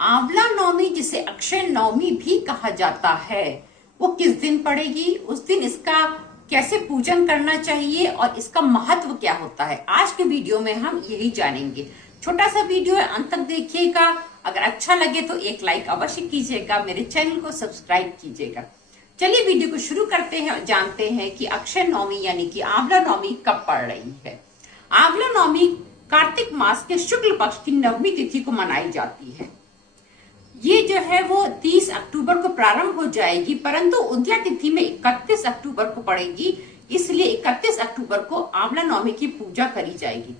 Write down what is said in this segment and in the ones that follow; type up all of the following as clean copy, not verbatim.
आंवला नवमी, जिसे अक्षय नवमी भी कहा जाता है, वो किस दिन पड़ेगी, उस दिन इसका कैसे पूजन करना चाहिए और इसका महत्व क्या होता है, आज के वीडियो में हम यही जानेंगे। छोटा सा वीडियो है, अंत तक देखिएगा। अगर अच्छा लगे तो एक लाइक अवश्य कीजिएगा, मेरे चैनल को सब्सक्राइब कीजिएगा। चलिए वीडियो को शुरू करते हैं और जानते हैं कि अक्षय नवमी यानी कि आंवला नवमी कब पड़ रही है। आंवला नवमी कार्तिक मास के शुक्ल पक्ष की नवमी तिथि को मनाई जाती है। ये जो है वो 30 अक्टूबर को प्रारंभ हो जाएगी, परंतु उदया तिथि में 31 अक्टूबर को पड़ेगी, इसलिए 31 अक्टूबर को आंवला नवमी की पूजा करी जाएगी।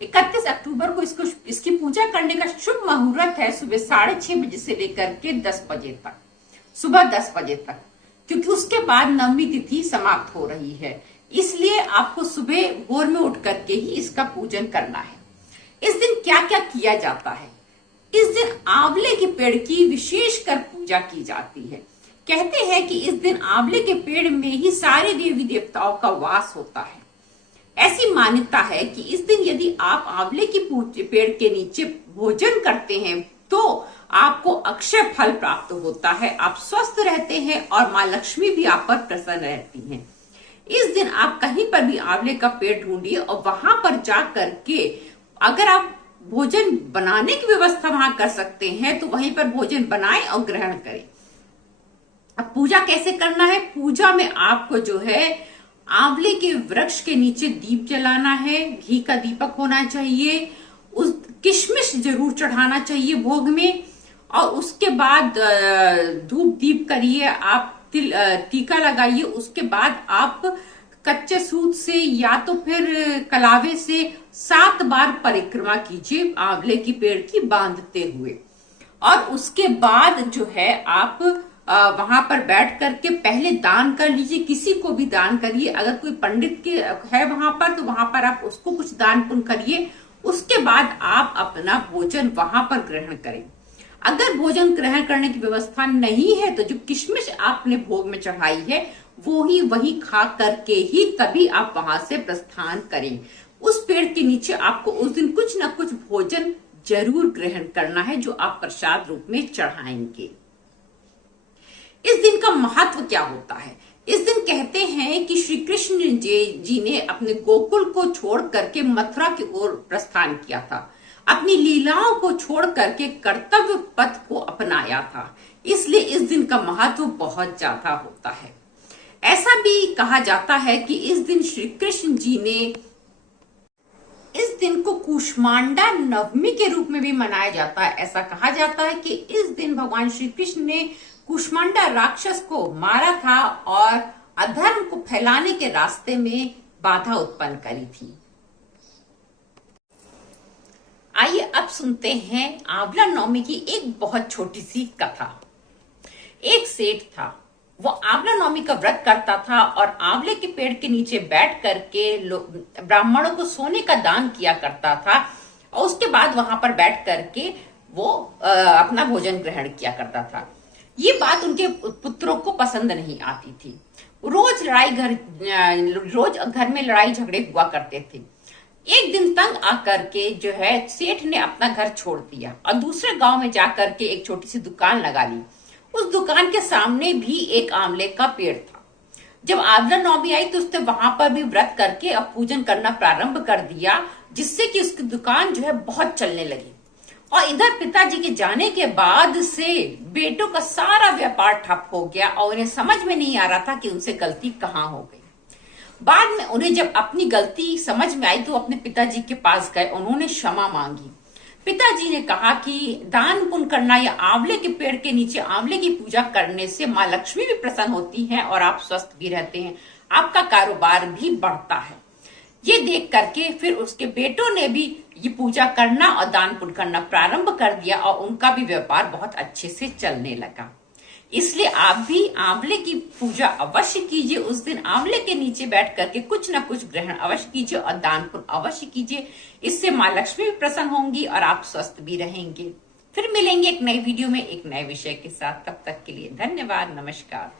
31 अक्टूबर को इसकी पूजा करने का शुभ मुहूर्त है सुबह 6:30 बजे से लेकर के 10 बजे तक, सुबह 10 बजे तक, क्योंकि उसके बाद नवमी तिथि समाप्त हो रही है। इसलिए आपको सुबह भोर में उठ करके ही इसका पूजन करना है। इस दिन क्या क्या किया जाता है? इस दिन आंवले के पेड़ की विशेषकर पूजा की जाती है। कहते हैं कि इस दिन आंवले के पेड़ में ही सारे देवी देवताओं का वास होता है। ऐसी मान्यता है कि इस दिन यदि आप आंवले की पेड़ के नीचे भोजन करते हैं तो आपको अक्षय फल प्राप्त होता है, आप स्वस्थ रहते हैं और माँ लक्ष्मी भी आप पर प्रसन्न रहती हैं। इस दिन आप कहीं पर भी आंवले का पेड़ ढूंढिए और वहां पर जा करके अगर आप भोजन बनाने की व्यवस्था वहां कर सकते हैं तो वहीं पर भोजन बनाएं और ग्रहण करें। अब पूजा कैसे करना है? पूजा में आपको जो है आंवले के वृक्ष के नीचे दीप जलाना है, घी का दीपक होना चाहिए, उस किशमिश जरूर चढ़ाना चाहिए भोग में, और उसके बाद धूप दीप करिए, आप टीका लगाइए। उसके बाद आप कच्चे सूत से या तो फिर कलावे से 7 बार परिक्रमा कीजिए आंवले की पेड़ की बांधते हुए, और उसके बाद जो है आप वहां पर बैठ करके पहले दान कर लीजिए, किसी को भी दान करिए। अगर कोई पंडित के है वहां पर तो वहां पर आप उसको कुछ दान पुण्य करिए। उसके बाद आप अपना भोजन वहां पर ग्रहण करें। अगर भोजन ग्रहण करने की व्यवस्था नहीं है तो जो किशमिश आपने भोग में चढ़ाई है वो ही वही खा करके ही तभी आप वहां से प्रस्थान करें। उस पेड़ के नीचे आपको उस दिन कुछ ना कुछ भोजन जरूर ग्रहण करना है जो आप प्रसाद रूप में चढ़ाएंगे। इस दिन का महत्व क्या होता है? इस दिन कहते हैं कि श्री कृष्ण जी ने अपने गोकुल को छोड़ करके मथुरा की ओर प्रस्थान किया था, अपनी लीलाओं को छोड़ करके कर्तव्य पथ को अपनाया था, इसलिए इस दिन का महत्व बहुत ज्यादा होता है। ऐसा भी कहा जाता है कि इस दिन श्री कृष्ण जी ने इस दिन को कूष्मांडा नवमी के रूप में भी मनाया जाता है। ऐसा कहा जाता है कि इस दिन भगवान श्री कृष्ण ने कूष्मांडा राक्षस को मारा था और अधर्म को फैलाने के रास्ते में बाधा उत्पन्न करी थी। आइए अब सुनते हैं आंवला नवमी की एक बहुत छोटी सी कथा। एक सेठ था, वो आंवला नवमी का व्रत करता था और आंवले के पेड़ के नीचे बैठ करके ब्राह्मणों को सोने का दान किया करता था, और उसके बाद वहां पर बैठ करके वो अपना भोजन ग्रहण किया करता था। ये बात उनके पुत्रों को पसंद नहीं आती थी। रोज घर में लड़ाई झगड़े हुआ करते थे। एक दिन तंग आकर के जो है सेठ ने अपना घर छोड़ दिया और दूसरे गांव में जाकर के एक छोटी सी दुकान लगा ली। उस दुकान के सामने भी एक आंवले का पेड़ था। जब आंवला नवमी आई तो उसने वहां पर भी व्रत करके अब पूजन करना प्रारंभ कर दिया, जिससे कि उसकी दुकान जो है बहुत चलने लगी। और इधर पिताजी के जाने के बाद से बेटों का सारा व्यापार ठप हो गया और उन्हें समझ में नहीं आ रहा था कि उनसे गलती कहाँ हो गई। बाद में उन्हें जब अपनी गलती समझ में आई तो अपने पिताजी के पास गए, उन्होंने क्षमा मांगी। पिताजी ने कहा कि दान पुण्य करना या आंवले के पेड़ के नीचे आंवले की पूजा करने से माँ लक्ष्मी भी प्रसन्न होती हैं और आप स्वस्थ भी रहते हैं, आपका कारोबार भी बढ़ता है। ये देख करके फिर उसके बेटों ने भी ये पूजा करना और दान पुण्य करना प्रारंभ कर दिया और उनका भी व्यापार बहुत अच्छे से चलने लगा। इसलिए आप भी आंवले की पूजा अवश्य कीजिए। उस दिन आंवले के नीचे बैठ करके कुछ न कुछ ग्रहण अवश्य कीजिए और दान पुण्य अवश्य कीजिए। इससे माँ लक्ष्मी भी प्रसन्न होंगी और आप स्वस्थ भी रहेंगे। फिर मिलेंगे एक नई वीडियो में एक नए विषय के साथ। तब तक के लिए धन्यवाद, नमस्कार।